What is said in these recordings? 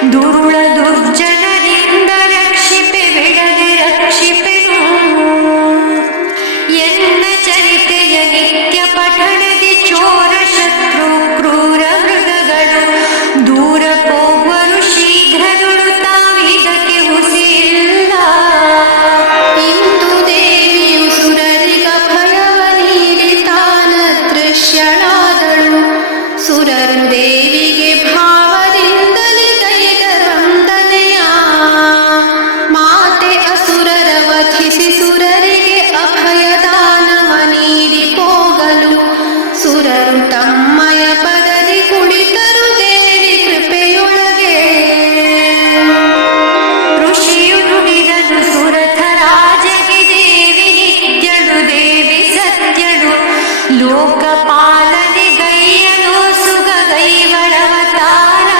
ದುರುಳ ದುರ್ಜನರಿಂದ ರಕ್ಷಿಪೆ ಬಿಡದೆ ರಕ್ಷಿಪೆನು. ಎನ್ನ ಚರಿತೆಯ ನಿತ್ಯ ಪಠಣದಿ ಚೋರ ಶತ್ರು ಕ್ರೂರ ಮೃಗಗಳು ದೂರ ಹೋಗುವರು ಶೀಘ್ರಗಳು ತಾವಿದಕ್ಕೆ ಹುಸಿಯಿಲ್ಲ. ಇಂದು ದೇವಿಯು ಸುರರಿಗ ಭಯವ ನೀಡಿ ತಾನ ದೃಶ್ಯಳಾದಳು. ಸುರರು ದೇವಿಗೆ ಭಾವದಿಂದಲೇ ಗೈದರ ವಂದನೆಯ. ಮಾತೆ ಅಸುರರ ವಧಿಸಿ ಸುರರಿಗೆ ಅಭಯದಾನವ ನೀಡಿ ಹೋಗಲು. ಸುರರು ತಮ್ಮಯ ಪದದಿ ಕುಳಿತರು ದೇವಿ ಕೃಪೆಯೊಳಗೆ. ಋಷಿಯು ನುಡಿದನು ಸುರಥ ರಾಜಗೆ ದೇವಿ ನಿತ್ಯಳು ದೇವಿ ಸತ್ಯಳು. ಲೋಕಪಾಲನೆ ಗೈಯನು ಸುಗ ಗೈವಳವತಾರ.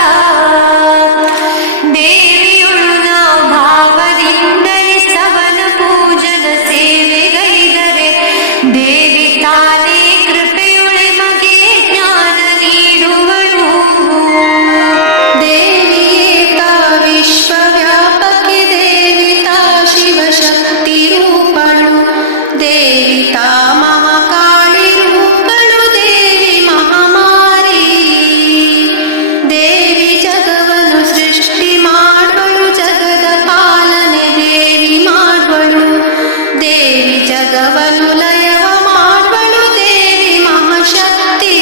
ದೇವಿಯೊಳು ನಾವು ಭಾವದಿಂದಲೇ ಸ್ತವನ ಪೂಜನ ಸೇವೆ ಗೈದರೆ ದೇವಿ ತಾನೇ ಕೃಪೆಯೊಳೆ ಮಗೆ ಜ್ಞಾನ ನೀಡುವಳು. ದೇವಿಯೇ ತಾ ವಿಶ್ವವ್ಯಾಪಕಿ ದೇವಿ ತಾ ಶಿವಶಕ್ತಿ ರೂಪಳು. ದೇವಿ ತಾ ಮಹಾಕಾಳಿ ರೂಪಳು. ದೇವಿ ಮಹಾಮಾರಿ. ದೇವಿ ಜಗವನ್ನು ಸೃಷ್ಟಿ ಮಾಡುವಳು. ಜಗದ ಪಾಲನೆ ದೇವಿ ಮಾಡುವಳು. ದೇವಿ ಜಗವನ್ನು ಲಯವ ಮಾಡುವಳು. ದೇವಿ ಮಹಾಶಕ್ತಿ.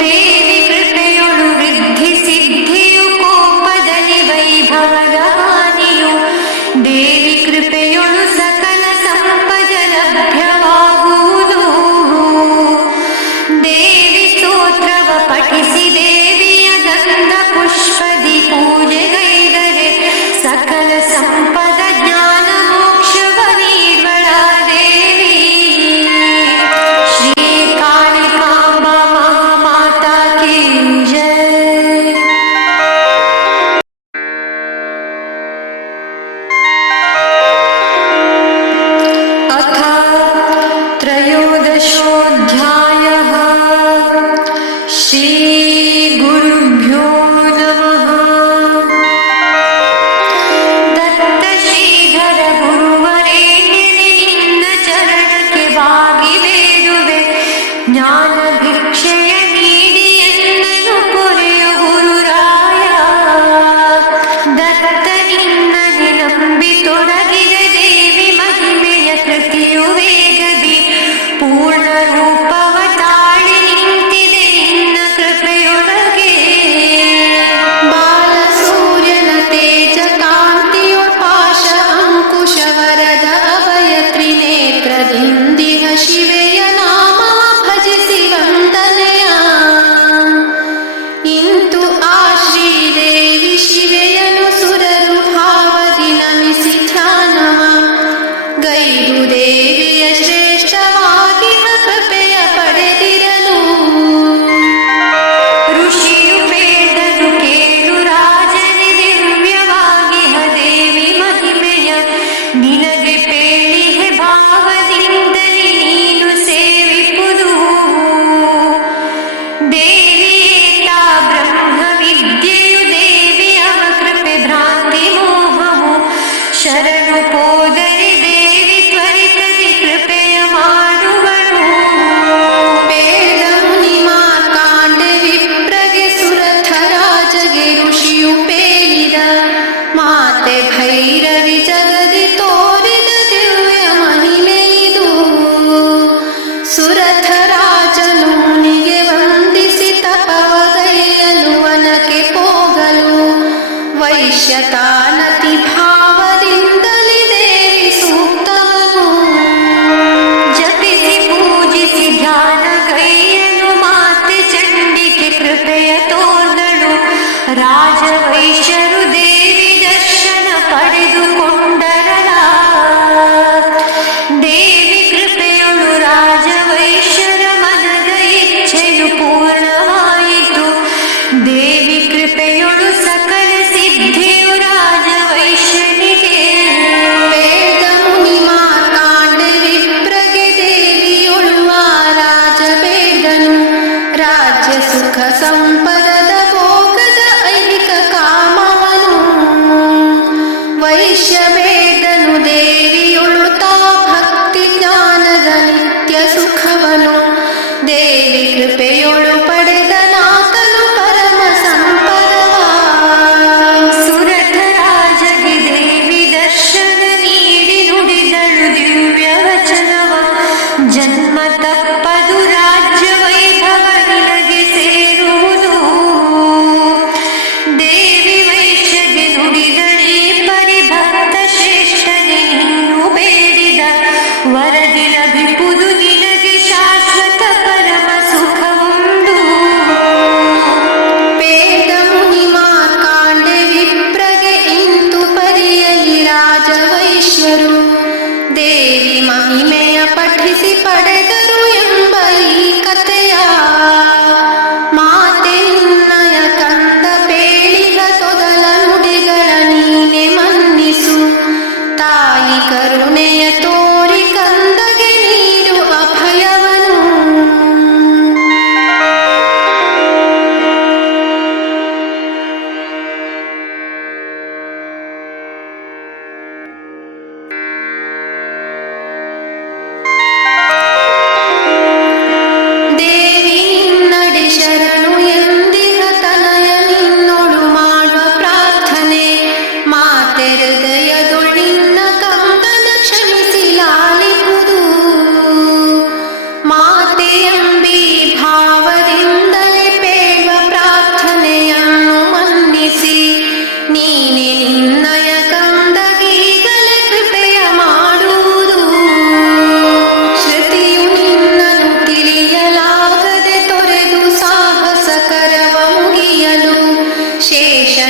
ದೇವಿ ಕೃಪೆಯೊಳು ವೃದ್ಧಿ ಸಿದ್ಧಿಯು ಕೋಪದಲ್ಲಿ ವೈಭವದ ಹಾನಿಯು. ದೇವಿ ಕೃಪೆಯೊಳು ಸಕಲ ಸಂಪದ ಲಭ್ಯವಾಗುವುದು. ದೇವಿ ಸ್ತೋತ್ರವ ಪಠಿಸಿ ದೇವಿಯ ಗಂಧ ಪುಷ್ಪದಿ ಪೂಜೆಗೈದರೆ ಸಕಲ ಸಂಪದ ಜ್ಞಾನ ಮೋಕ್ಷವ ನೀಡುವಳ ದೇವಿ. ಶ್ರೀ ಕಾಳಿಕಾಂಬಾ ಮಹಾಮಾತಾ ಕಿ ಜೈ. ಅಥ ತ್ರಯೋದಶೋऽಧ್ಯಾಯಃ. ಶ್ರೀ ಗುರುಭ್ಯೋ ನಮಃ. ದತ್ತ ಶ್ರೀಧರ ಗುರುವರೇಣ್ಯನೇ ನಿನ್ನ ಚರಣಕ್ಕೆ ಬಾಗಿ ಬೇಡುವೆ. ಜ್ಞಾನ ಭಿಕ್ಷೆಯ ನೀಡಿ ಎನ್ನನು ಪೊರೆಯು ಗುರುರಾಯ. ದತ್ತ ನಿನ್ನನೆ ನಂಬಿ ತೊಡಗಿದ ದೇವಿ ಮಹಿಮೆಯ ಕೃತಿಯು ವೇಗದಿ ಪೂರ್ಣ ರೂಪವ ತಾಳಿ ನಿಂತಿದೆ ನಿನ್ನ ಕೃಪೆಯೊಳಗೆ. ಬಾಲ ಸೂರ್ಯನ ತೇಜ ಕಾಂತಿಯೊಳ್ ಪಾಶ ಅಂಕುಶ ವರದ ಅಭಯ ತ್ರಿನೇತ್ರದಿಂದಿಹ ಶಿವೆಯ ನಾಮವ ಭಜಿಸಿ ವಂದನೆಯ. ಇಂತು ಆ ಶ್ರೀದೇವಿ ಶಿವೆಯನು ಸುರರು ಭಾವದಿ ನಮಿಸಿ ಧ್ಯಾನವ ಗೈದು ದೇವಿಯ ಶ್ರೇಷ್ಠವಾಗಿ ಕೃಪೆಯ ಪಡೆದಿರಲು. ಋಷಿಯು ಬೇಡನು ಕೇಳು ರಾಜನೇ ದಿವ್ಯವಾಗಿ ದೇವಿ ಮಹಿಮೆಯ. ನಿನಗೆ ಪೇಳಿಹೆ ಭಾವದಿಂದಲೇ ನೀನು ಸೇವಿಪುದು. ದೇವಿಯೇ ತಾ ಬ್ರಹ್ಮ ವಿದ್ಯೆಯು ದೇವಿಯ ಕೃಪೆ ಭ್ರಾಂತಿ ಮೋಹವು. ಶರಣು ಹೋದರೆ ದೇವಿ ತ್ವರಿತದಿ ಕೃಪೆಯ ಮಾಡುವಳು. ವೇದ ಮುನಿ ಮಾರ್ಕಾಂಡೆ ವಿಪ್ರಗೆ ಸುರಥ ರಾಜಗೆ ಋಷಿಯು ಪೇಳಿದ. ಮಾತೆ ಭೈರವಿ ಜಗದಿ ತೋರಿದ ದಿವ್ಯ ಮಹಿಮೆ ಇದು. ಸುರಥ ರಾಜನು ಮುನಿಗೆ ವಂದಿಸಿ ತಪವಗೈಯಲು ವನಕ್ಕೆ ಹೋಗಲು. ವೈಶ್ಯತಾನತಿ ಭಾವದಿಂದಲೇ ದೇವಿ ಸೂಕ್ತವನು ಜಪಿಸಿ ಪೂಜಿಸಿ ಧ್ಯಾನ ಗೈಯನು. ಮಾತೆ ಚಂಡಿಕೆ ಕೃಪೆಯ ತೋರ್ದಳು. ರಾಜವೈಶ್ಯರು ದೇವಿ ದರ್ಶನ ಪಡೆದುಕೊಂಡರಲ. ದೇವಿ ಕೃಪೆಯೊಳು ರಾಜವೈಶ್ಯರ ಮನದ ಇಚ್ಛೆಯು ಪೂರ್ಣವಾಯಿತು. ದೇವಿ ಕೃಪೆಯೊಳು ಸಕಲ ಸಿದ್ಧಿಯು ರಾಜವೈಶ್ಯನಿಗೆ. ವೇದ ಮುನಿ ಮಾರ್ಕಾಂಡೆ ವಿಪ್ರಗೆ ದೇವಿಯೊಳು ಆ ರಾಜ ಬೇಡನು. ರಾಜ್ಯ ಸುಖ ಸಂಪದದ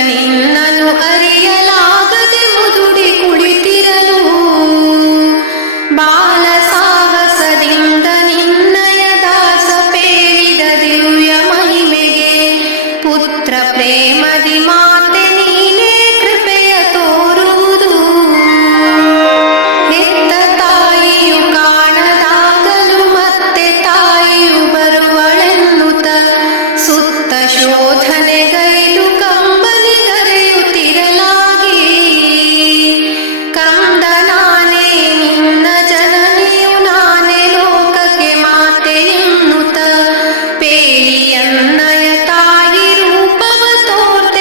ನಿನ್ನನು ಅರಿಯಲಾಗದೆ ಮುದುಡಿ ಕುಳಿತಿರಲು ಬಾಲ ಸಾಹಸದಿಂದ ನಿನ್ನಯ ದಾಸ ಪೇಳಿದ ದಿವ್ಯ ಮಹಿಮೆಗೆ ಪುತ್ರ ಪ್ರೇಮದಿ ಮಾತೆ ನೀನೇ ಕೃಪೆಯ ತೋರುವುದು ಹೆತ್ತ ತಾಯಿಯು ಕಾಣದಾಗಲು ಮತ್ತೆ ತಾಯಿಯು ಬರುವಳೆನ್ನುತ್ತ ಸುತ್ತ ಶೋಧನೆಗೈದು ಕಂಬನಿಗರೆಯುತ್ತಿರಲಾಗಿ ಕಂದ ನಾನೇ ನಿನ್ನ ಜನನಿಯು ನಾನೇ ಲೋಕಕ್ಕೆ ಮಾತೆ ಎನ್ನುತ್ತ ಪೇಳಿಯನ್ನಯ ತಾಯಿ ರೂಪವ ತೋರ್ತ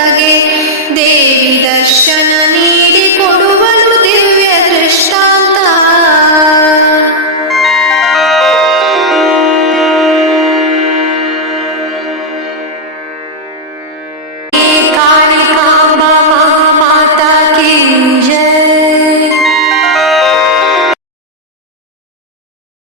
ಲೋಕಗೆ ದೇವಿ ದರ್ಶನ ನೀ